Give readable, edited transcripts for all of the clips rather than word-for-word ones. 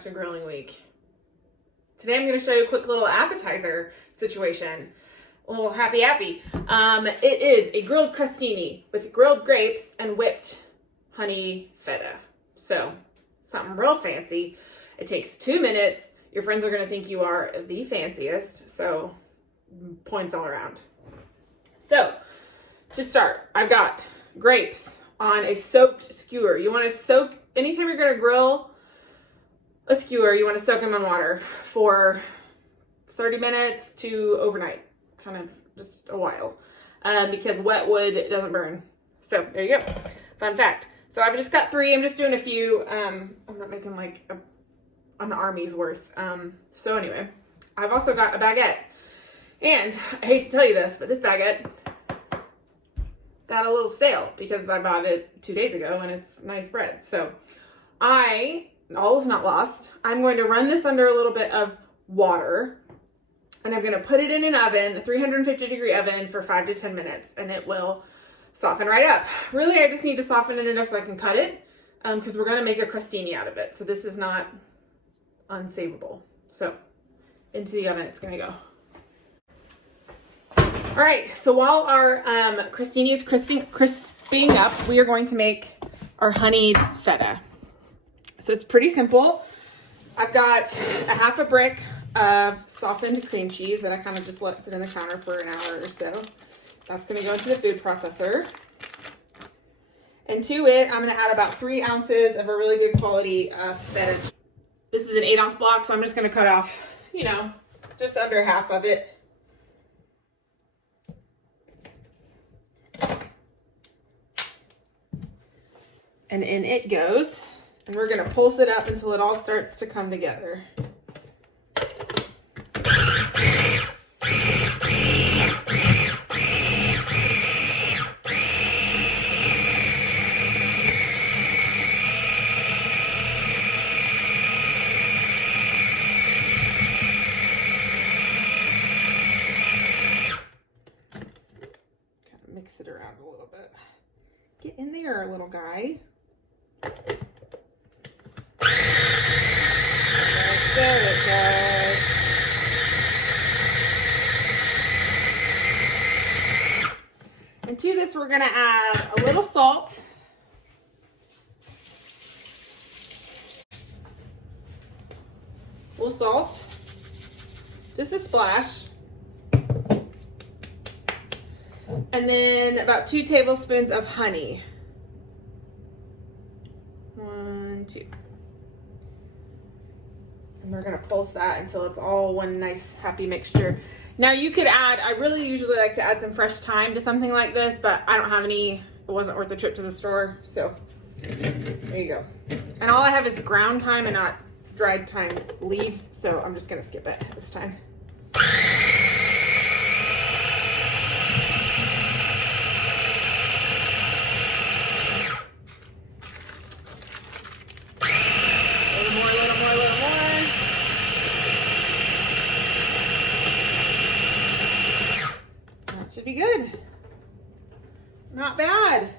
back to Grilling Week. Today I'm going to show you a quick little appetizer situation. A little happy. It is a grilled crostini with grilled grapes and whipped honey feta. So something real fancy. It takes 2 minutes. Your friends are going to think you are the fanciest. So points all around. So to start, I've got grapes on a soaked skewer. You want to soak, anytime you're going to grill a skewer, you want to soak them in water for 30 minutes to overnight, kind of just a while, because wet wood doesn't burn. So there you go. Fun fact. So I've just got 3. I'm just doing a few. I'm not making like an army's worth. So anyway, I've also got a baguette. And I hate to tell you this, but this baguette got a little stale because I bought it 2 days ago and it's nice bread. So all is not lost. I'm going to run this under a little bit of water and I'm going to put it in an oven, a 350-degree oven for 5 to 10 minutes, and it will soften right up. Really, I just need to soften it enough so I can cut it because we're going to make a crostini out of it. So this is not unsavable. So into the oven it's going to go. All right, so while our crostini is crisping up, we are going to make our honeyed feta. So it's pretty simple. I've got a half a brick of softened cream cheese that I kind of just let sit on the counter for an hour or so. That's going to go into the food processor. And to it, I'm going to add about 3 ounces of a really good quality feta. This is an 8-ounce block, so I'm just going to cut off, just under half of it. And in it goes, and we're gonna pulse it up until it all starts to come together. Kind of mix it around a little bit. Get in there, little guy. There it goes. And to this, we're going to add a little salt. A little salt. Just a splash. And then about 2 tablespoons of honey. 1, 2. And we're gonna pulse that until it's all one nice happy mixture. Now you could add, I really usually like to add some fresh thyme to something like this, but I don't have any. It wasn't worth the trip to the store, so there you go. And all I have is ground thyme and not dried thyme leaves, so I'm just gonna skip it this time. Should be good. Not bad.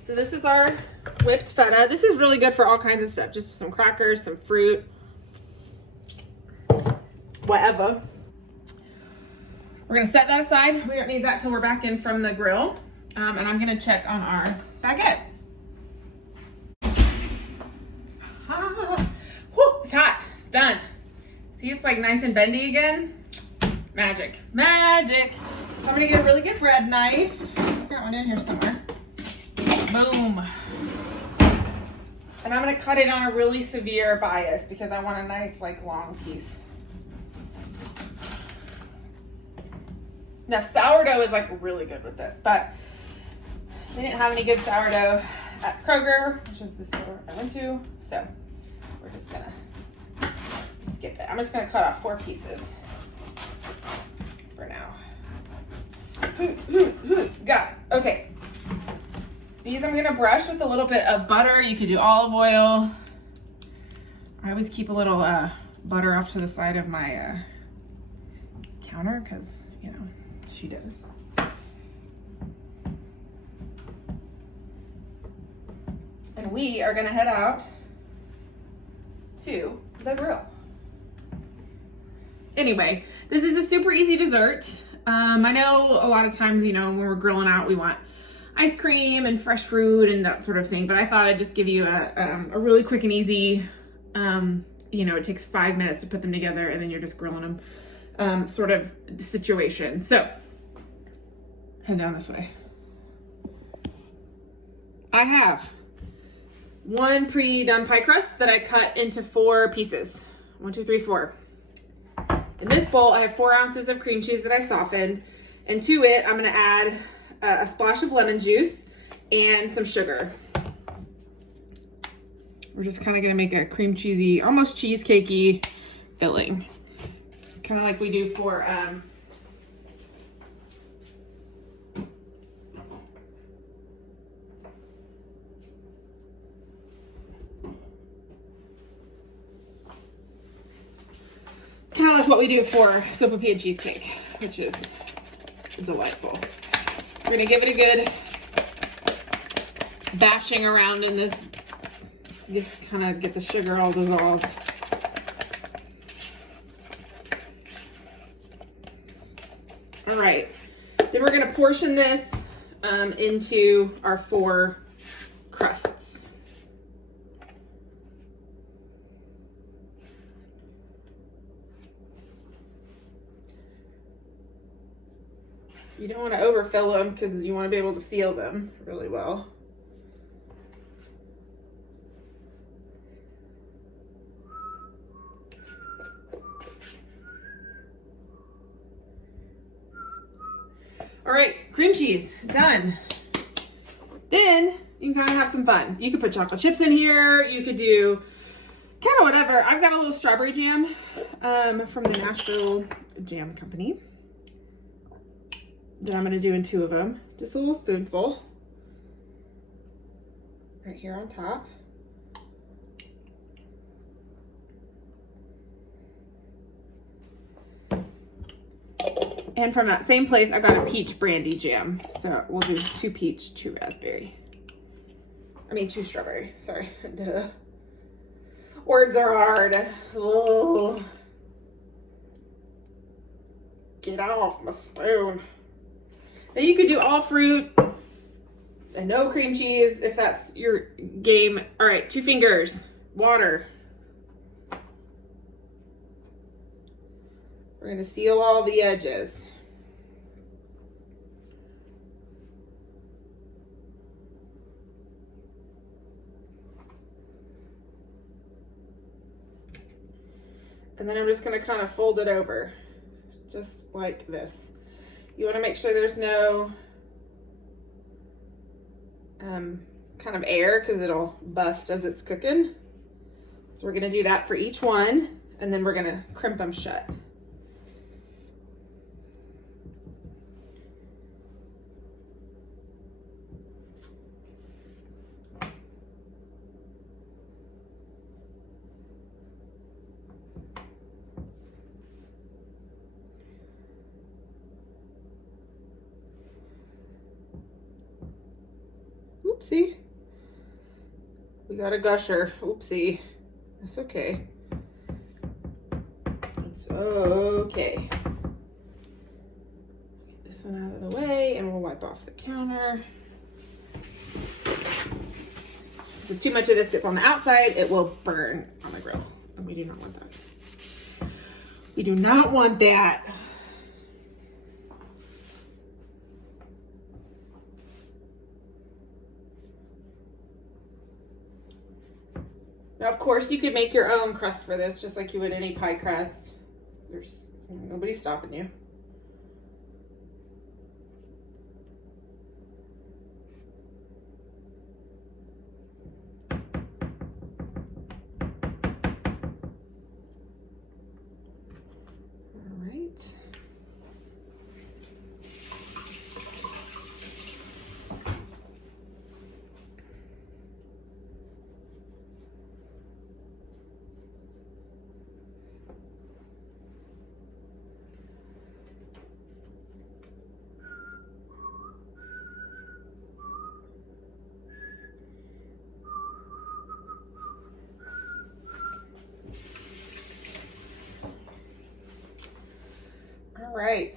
So this is our whipped feta. This is really good for all kinds of stuff. Just some crackers, some fruit, whatever. We're gonna set that aside. We don't need that till we're back in from the grill. And I'm gonna check on our baguette. It's hot, it's done. See, it's like nice and bendy again. Magic. So I'm gonna get a really good bread knife. I've got one in here somewhere. Boom. And I'm gonna cut it on a really severe bias because I want a nice, long piece. Now, sourdough is really good with this, but they didn't have any good sourdough at Kroger, which is the store I went to, so we're just gonna skip it. I'm just gonna cut off 4 pieces for now. Got it. Okay. These I'm gonna brush with a little bit of butter. You could do olive oil. I always keep a little butter off to the side of my counter because, she does. and we are gonna head out to the grill. Anyway, this is a super easy dessert. I know a lot of times, you know, when we're grilling out, we want ice cream and fresh fruit and that sort of thing, but I thought I'd just give you a really quick and easy, you know, it takes 5 minutes to put them together and then you're just grilling them, sort of situation. So, head down this way. I have one pre-done pie crust that I cut into 4 pieces. 1, 2, 3, 4. In this bowl, I have 4 ounces of cream cheese that I softened, and to it, I'm gonna add a splash of lemon juice and some sugar. We're just kind of gonna make a cream cheesy, almost cheesecakey filling. Kind of like we do for, kind of like what we do for sopapilla cheesecake, which is delightful. We're gonna give it a good bashing around in this to just kind of get the sugar all dissolved. All right, then we're gonna portion this into our 4 crusts. You don't want to overfill them because you want to be able to seal them really well. All right, cream cheese, done. Then you can kind of have some fun. You could put chocolate chips in here. You could do kind of whatever. I've got a little strawberry jam from the Nashville Jam Company that I'm gonna do in 2 of them. Just a little spoonful. Right here on top. And from that same place, I got a peach brandy jam. So we'll do 2 peach, 2 raspberry. I mean, 2 strawberry, sorry. Duh. Words are hard. Oh. Get off my spoon. Now you could do all fruit and no cream cheese if that's your game. All right, 2 fingers, water. We're gonna seal all the edges. And then I'm just gonna kind of fold it over, just like this. You wanna make sure there's no kind of air because it'll bust as it's cooking. So we're gonna do that for each one, and then we're gonna crimp them shut. Oopsie. We got a gusher. Oopsie. That's okay. It's okay. Get this one out of the way and we'll wipe off the counter. So too much of this gets on the outside, it will burn on the grill. And we do not want that. We do not want that. Now, of course, you could make your own crust for this, just like you would any pie crust. There's nobody's stopping you. All right. right,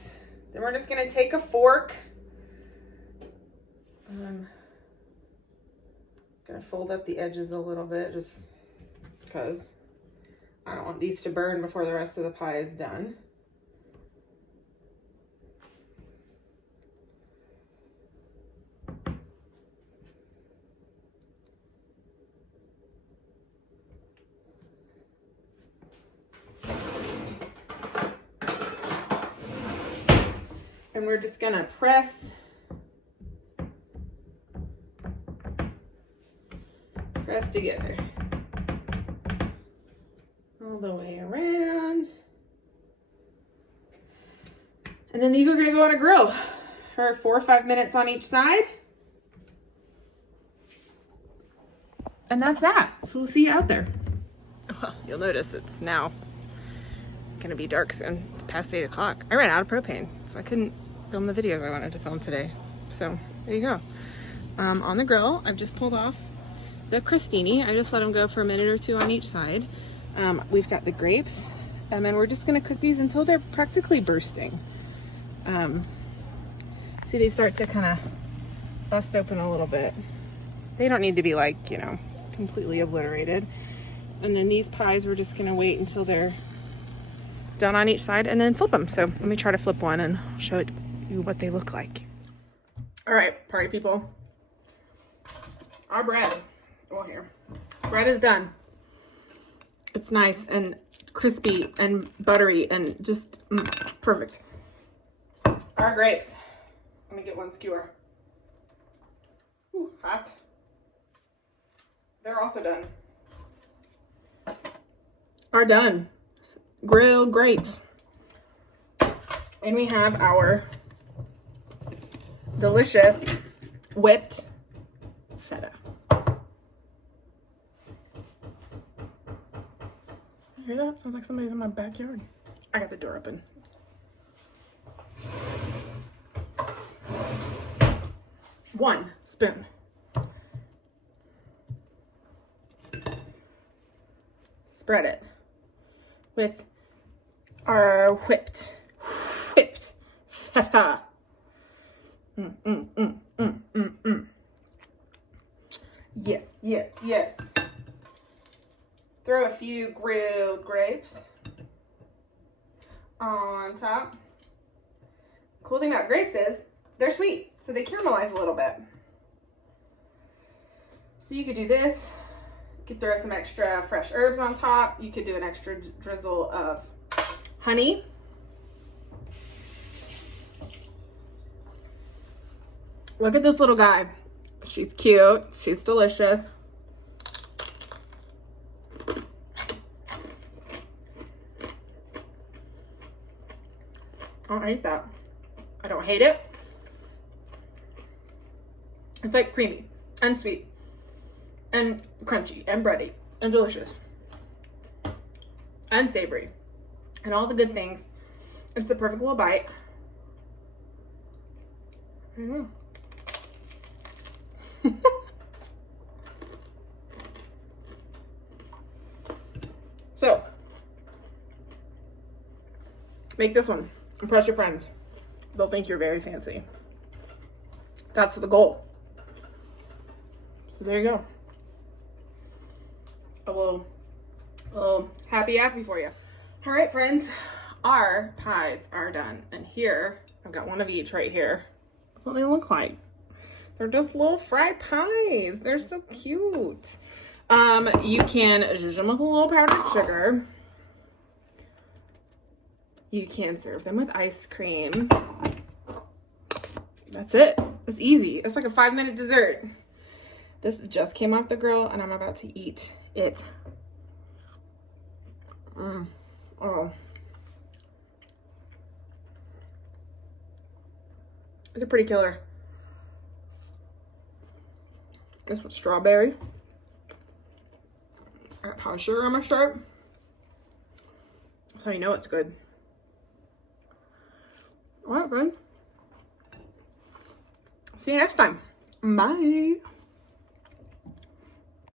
then we're just gonna take a fork. Gonna fold up the edges a little bit just because I don't want these to burn before the rest of the pie is done. And we're just gonna press together all the way around. And then these are gonna go on a grill for 4 or 5 minutes on each side. And that's that. So we'll see you out there. Well, you'll notice it's now gonna be dark soon. It's past 8 o'clock. I ran out of propane, so I couldn't film the videos I wanted to film today. So there you go. On the grill, I've just pulled off the crostini. I just let them go for a minute or 2 on each side. We've got the grapes, and then we're just gonna cook these until they're practically bursting. See, they start to kind of bust open a little bit. They don't need to be like, you know, completely obliterated. And then these pies, we're just gonna wait until they're done on each side and then flip them. So let me try to flip one and show you what they look like. All right, party people. Our bread, well here, bread is done. It's nice and crispy and buttery and just perfect. Our grapes. Let me get one skewer. Ooh, hot. They're also done. Are done. Grilled grapes. And we have our delicious whipped feta. You hear that? Sounds like somebody's in my backyard. I got the door open. One spoon. Spread it with our whipped feta. Yes, yes, yes. Throw a few grilled grapes on top. Cool thing about grapes is they're sweet, so they caramelize a little bit. So you could do this. You could throw some extra fresh herbs on top. You could do an extra drizzle of honey. Look at this little guy. She's cute. She's delicious. I don't hate that. I don't hate it. It's like creamy and sweet and crunchy and bready and delicious and savory and all the good things. It's the perfect little bite. I know. So, make this one. Impress your friends. They'll think you're very fancy. That's the goal. So there you go. A little happy for you. All right, friends, our pies are done. And here, I've got one of each right here. That's what they look like. They're just little fried pies. They're so cute. You can zhuzh them with a little powdered sugar. You can serve them with ice cream. That's it. It's easy. It's like a 5-minute dessert. This just came off the grill and I'm about to eat it. Oh. It's a pretty killer. This with strawberry. I got powdered sugar on my shirt. So you know it's good. All right, friend. See you next time. Bye.